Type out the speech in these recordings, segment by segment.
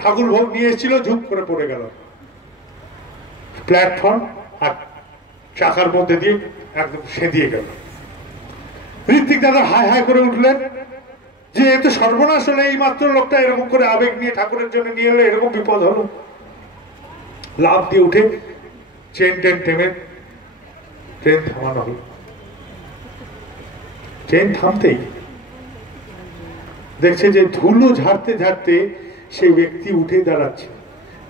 ঠাকুর ভোগ নিয়ে এসেছিল, ঝুপ করে পড়ে গেল প্ল্যাটফর্ম, আর চাকার মধ্যে দিয়ে একদম সেদিয়ে গেল। ঋত্বিক দাদা হাই হাই করে উঠলেন যে এ তো সর্বনাশ হলো, এই মাত্র লোকটা এরকম করে আবেগ নিয়ে ঠাকুরের জন্য নিয়ে এলো, এরকম বিপদ হলো। লাফ দিয়ে উঠে ট্রেন টেনে ট্রেন থামানো হলো। ট্রেন থামতেই দেখছে যে ধুলো ঝাড়তে ঝাড়তে সেই ব্যক্তি উঠে দাঁড়াচ্ছে।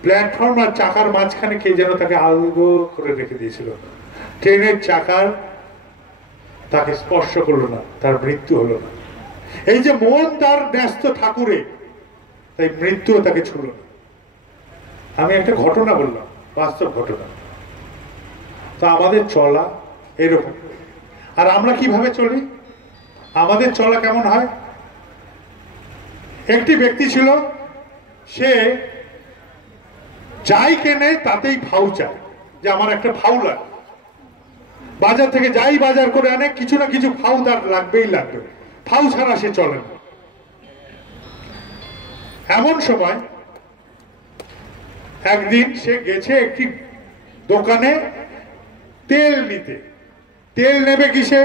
প্ল্যাটফর্ম আর চাকার মাঝখানে কে যেন তাকে আলগো করে রেখে দিয়েছিল। ট্রেনের চাকার তাকে স্পর্শ করলো না, তার মৃত্যু হলো না। এই যে মন তার ব্যস্ত ঠাকুরে, তাই মৃত্যুও তাকে ছুঁল না। আমি একটা ঘটনা বললাম, বাস্তব ঘটনা। তা আমাদের চলা এরকম। আর আমরা কিভাবে চলি, আমাদের চলা কেমন হয়? একটি ব্যক্তি ছিল, সে যাই কেনে তাতেই ফাউ চায়, যে আমার একটা ফাউ লাগে। বাজার থেকে যাই বাজার করে আনে, কিছু না কিছু ফাউ তার লাগবেই লাগবে, ফাউ ছাড়া সে চলে না। এমন সময় একদিন সে গেছে একটি দোকানে তেল নিতে। তেল নেবে কিসে?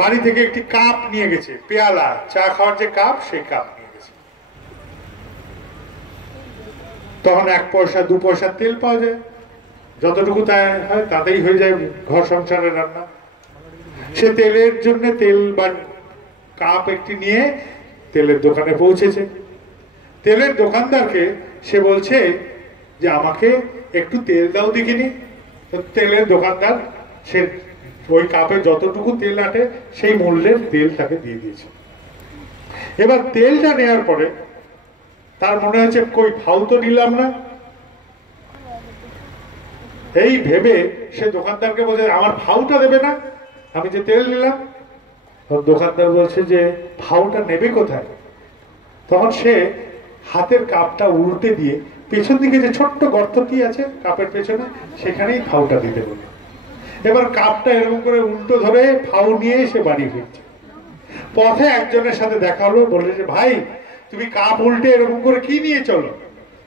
বাড়ি থেকে একটি কাপ নিয়ে গেছে, পেয়ালা, চা খাওয়ার যে কাপ, সেই কাপ নিয়ে গেছে। তখন 1 পয়সা 2 পয়সা তেল পাওয়া যায়, যতটুকু হয় তাতেই হয়ে যায় ঘর সংসারের রান্না। সে তেলের জন্য তেল বা কাপ একটি নিয়ে তেলের দোকানে পৌঁছেছে। তেলের দোকানদারকে সে বলছে যে আমাকে একটু তেল দাও দেখিনি। তো তেলের দোকানদার সে ওই কাপে যতটুকু তেল আটে সেই মূল্যের তেল তাকে দিয়ে দিয়েছে। এবার তেলটা নেওয়ার পরে তার মনে হচ্ছে কই ফাউ তো নিলাম না। এই ভেবে সে দোকানদারকে বলছে আমার ফাউটা দেবে না, আমি যে তেল নিলাম। দোকানদার বলছে যে ফাউটা নেবে কোথায়? তখন সে হাতের কাপটা উল্টে দিয়ে পেছন দিকে যে ছোট্ট গর্তটি আছে কাপের পেছনে, সেখানেই ফাউটা দিতে বলে। এবার কাপটা এরকম করে উল্টো ধরে ফাউ নিয়ে সে বাড়ি ফিরছে। পথে একজনের সাথে দেখা হলো, বললে যে ভাই তুমি কাপ উল্টে এরকম করে কি নিয়ে চলো?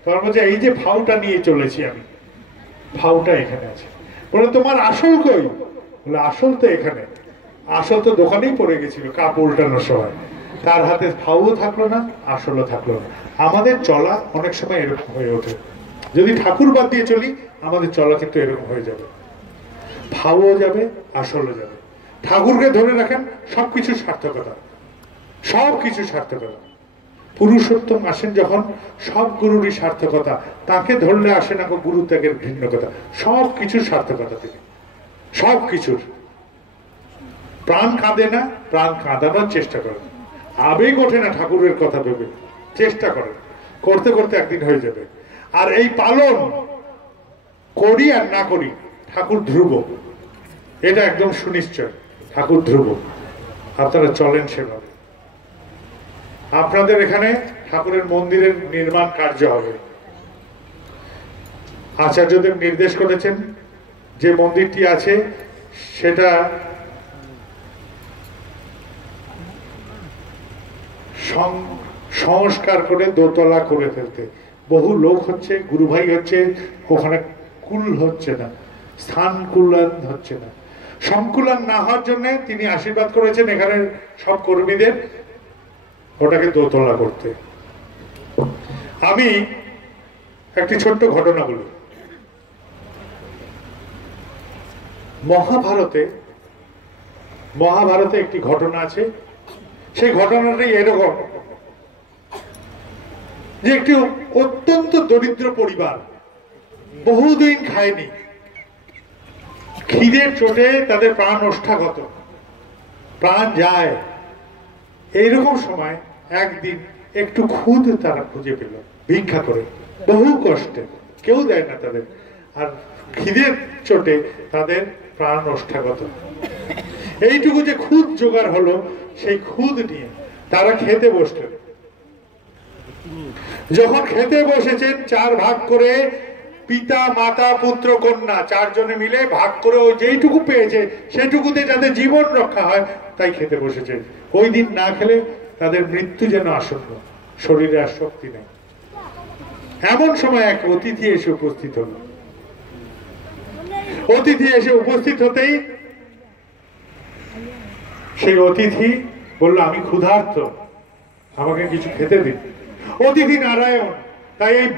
তখন বলছে এই যে ফাউটা নিয়ে চলেছি আমি, ফাউটা এখানে আছে। বলে তোমার আসল কই? বলে আসল তো এখানে। আসল তো দোকানেই পড়ে গেছিল কাপ উল্টানোর সময়। তার হাতে ফাউও থাকলো না, আসলও থাকলো না। আমাদের চলা অনেক সময় এরকম হয়ে ওঠে। যদি ঠাকুর বাদ দিয়ে চলি, আমাদের চলা কিন্তু এরকম হয়ে যাবে, ফাউও যাবে, আসলও যাবে। ঠাকুরকে ধরে রাখেন, সবকিছু সার্থকতা, সবকিছু সার্থকতা। পুরুষোত্তম আসেন যখন, সব গুরুরই সার্থকতা। তাকে ধরলে আসে না গুরু ত্যাগের ভিন্নকতা। সবকিছুর সার্থকতা থেকে, সবকিছুর। প্রাণ কাঁদে না, প্রাণ কাঁদানোর চেষ্টা করেন। আবেগ ওঠে না ঠাকুরের কথা ভেবে, চেষ্টা করেন। করতে করতে একদিন হয়ে যাবে। আর এই পালন করি আর না করি, ঠাকুর ধ্রুব, এটা একদম সুনিশ্চয়। ঠাকুর ধ্রুব, আপনারা চলেন সেভাবে। আপনাদের এখানে ঠাকুরের মন্দিরের নির্মাণ কার্য হবে। আচার্যদেব নির্দেশ করেছেন যে মন্দিরটি আছে সেটা সংস্কার করে দোতলা করে ফেলতে। বহু লোক হচ্ছে, গুরুভাই হচ্ছে, ওখানে কুল হচ্ছে না, স্থান কুলান হচ্ছে না। সংকুলান না হওয়ার জন্য তিনি আশীর্বাদ করেছেন এখানে সব কর্মীদের ওটাকে দোতলা করতে। আমি একটি ছোট্ট ঘটনা বলি। মহাভারতে একটি ঘটনা আছে। সেই ঘটনাটাই এরকম যে একটি অত্যন্ত দরিদ্র পরিবার, বহুদিন খায়নি, খিদের চোটে তাদের প্রাণ ওষ্ঠাগত, প্রাণ যায়। এইরকম সময় একদিন একটু খুদ তারা খুঁজে পেল, ভিক্ষা করে, বহু কষ্টে, কেউ দেয় না তাদের। আর খিদের চোটে তাদের প্রাণ ওষ্ঠাগত। এইটুকু যে খুদ জোগাড় হলো, সেই খুদ নিয়ে তারা খেতে বসলেন। যখন খেতে বসেছেন, 4 ভাগ করে, পিতা মাতা পুত্র কন্যা 4 জনে মিলে ভাগ করে ওই যেইটুকু পেয়েছে সেইটুকুতে যাদের জীবন রক্ষা হয় তাই খেতে বসেছে। ওই দিন না খেলে তাদের মৃত্যু যেন আসন্ন, শরীরে আর শক্তি নেই। এমন সময় এক অতিথি এসে উপস্থিত হল। অতিথি এসে উপস্থিত হতেই সেই অতিথি বলল, আমি ক্ষুধার্ত, আমাকে কিছু খেতে দিন। অতিথি নারায়ণ, তাই এই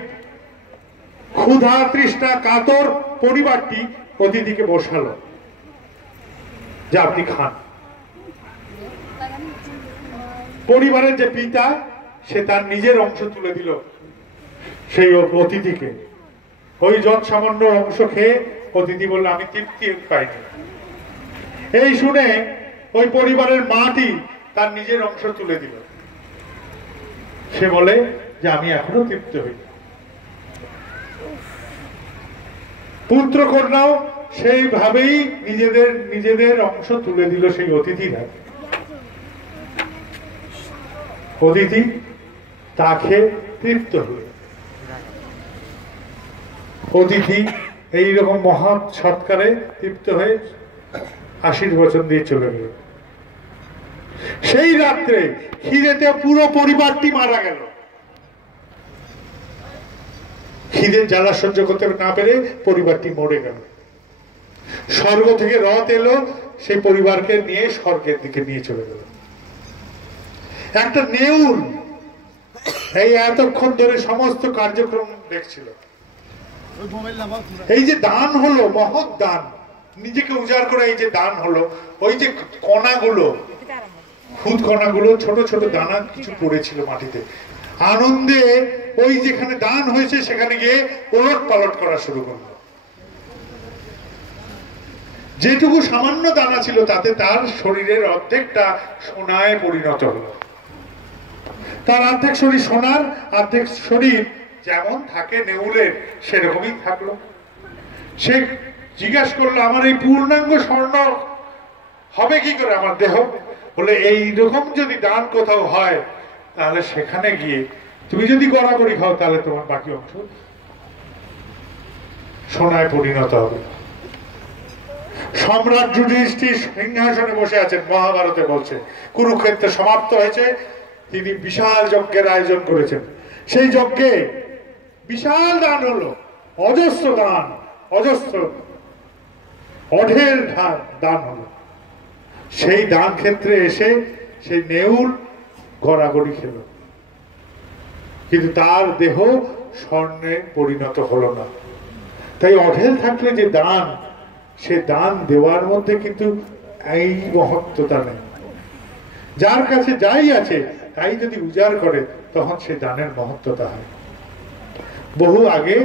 ক্ষুধা তৃষ্ণা কাতর পরিবারটি অতিথিকে বসালো যে আপনি খান। পরিবারের যে পিতা, সে তার নিজের অংশ তুলে দিল সেই অতিথিকে। ওই যত সামান্য অংশ খেয়ে অতিথি বলল, আমি তৃপ্তি পাইনি। এই শুনে ওই পরিবারের মাটি তার নিজের অংশ তুলে দিল। সে বলে যে আমি এখনো তৃপ্ত হই। পুত্র কন্যাও সেইভাবেই নিজেদের অংশ তুলে দিল সেই অতিথিরা। অতিথি তা খেয়ে তৃপ্ত হল। অতিথি এইরকম মহৎ সৎকারে তৃপ্ত হয়ে আশীর্বচন দিয়ে চলে গেল। সেই রাত্রে খিদেতে পুরো পরিবারটি মারা গেল। খিদের জ্বালা সহ্য করতে না পেরে পরিবারটি মরে গেল। স্বর্গ থেকে রথ এলো, সেই পরিবারকে নিয়ে স্বর্গের দিকে নিয়ে চলে গেল। একটা নেউল এই এতক্ষণ ধরে সমস্ত কার্যক্রম দেখছিল। এই যে দান হলো, মহৎ দান, নিজেকে উজাড় করে এই যে দান হলো, ওই যে কণাগুলো, খুদ কণাগুলো, ছোট ছোট দানা কিছু পড়েছিল মাটিতে, আনন্দে ওই যেখানে দান হয়েছে সেখানে গিয়ে ওলট পালট করা শুরু করলো। যেটুকু সামান্য দানা ছিল তাতে তার শরীরের অর্ধেকটা সোনায় পরিণত হলো। তার অর্ধেক শরীর সোনার, অর্ধেক শরীর যেমন থাকে নেউলের সেরকমই থাকলো। সে জিজ্ঞাসা করলো, আমার এই পূর্ণাঙ্গ স্বর্ণ হবে কি করে আমার দেহ? বলে, এইরকম যদি দান কোথাও হয় তাহলে সেখানে গিয়ে তুমি যদি গড়াগড়ি খাও তাহলে তোমার বাকি অংশ সোনায় পরিণত হবে। সম্রাট যুধিষ্ঠির সিংহাসনে বসে আছেন, মহাভারতে বলছে কুরুক্ষেত্রে সমাপ্ত হয়েছে, তিনি বিশাল যজ্ঞের আয়োজন করেছেন। সেই যজ্ঞে বিশাল দান হলো, অজস্র দান, অজস্র অঢেল দান হলো। সেই দান ক্ষেত্রে এসে সেই নেউল গড়াগড়ি খেল, কিন্তু তার দেহ স্বর্ণে পরিণত হলো না। তাই অঢেল থাকলে যে দান, সে দান দেওয়ার মধ্যে কিন্তু এই মহত্বতা নেই। যার কাছে যাই আছে তাই যদি উজাড় করে তখন সে দানের মহত্বতা হয়। বহু আগে